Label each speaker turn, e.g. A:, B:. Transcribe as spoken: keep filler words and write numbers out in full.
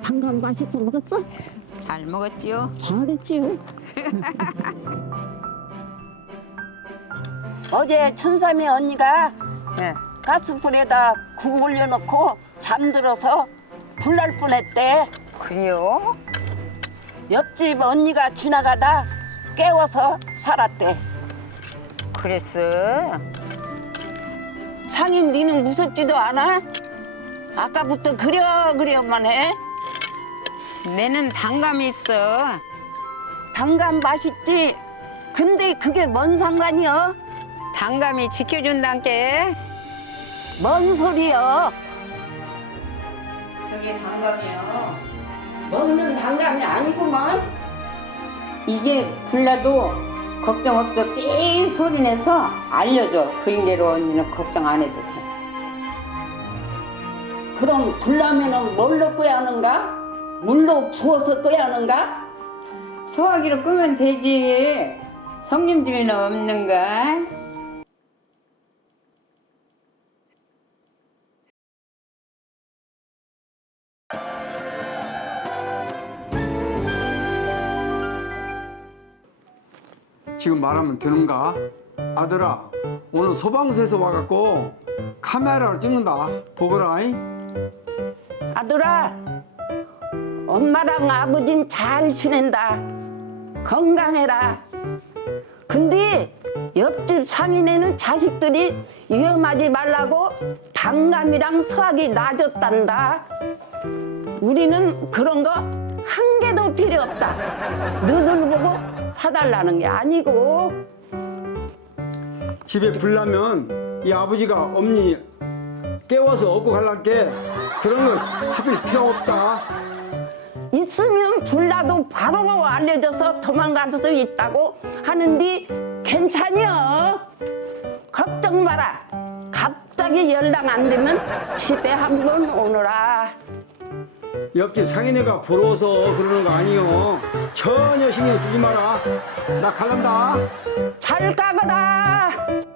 A: 단감 맛있어 먹었어?
B: 잘 먹었지요?
A: 잘했지요.
C: 어제 춘삼이 언니가
B: 네.
C: 가스불에다 국 올려놓고 잠들어서 불날 뻔했대.
B: 그래요?
C: 옆집 언니가 지나가다 깨워서 살았대.
B: 그랬어.
C: 상인 니는 무섭지도 않아? 아까부터 그려그려만 해.
B: 내는 단감이 있어.
C: 단감 맛있지? 근데 그게 뭔 상관이여?
B: 단감이 지켜준단께.
C: 뭔 소리여?
B: 저게 단감이요.
C: 먹는 단감이 아니구먼.
B: 이게 불나도 걱정 없어. 삐 소리 내서 알려줘. 그린대로 언니는 걱정 안 해도 돼.
C: 그럼 불나면은 뭘로 끄야 하는가? 물로 부어서 끄야 하는가?
B: 소화기로 끄면 되지. 성님 집에는 없는가?
D: 지금 말하면 되는가? 아들아, 오늘 소방서에서 와갖고 카메라로 찍는다. 보거라. 잉?
C: 아들아, 엄마랑 아버진 잘 지낸다. 건강해라. 근데 옆집 상인에는 자식들이 위험하지 말라고 단감이랑 수학이 놔줬단다. 우리는 그런 거 한 개도 필요 없다. 너들 보고 사달라는 게 아니고.
D: 집에 불나면 이 아버지가 엄니 깨워서 업고 갈란게 그런 거 사필 필요 없다.
C: 있으면 불나도 바로 알려줘서 도망갈 수 있다고 하는데 괜찮여. 걱정 마라. 갑자기 연락 안 되면 집에 한번 오너라.
D: 옆집 상인애가 부러워서 그러는 거 아니요. 전혀 신경 쓰지 마라. 나 갈란다.
C: 잘 가거라.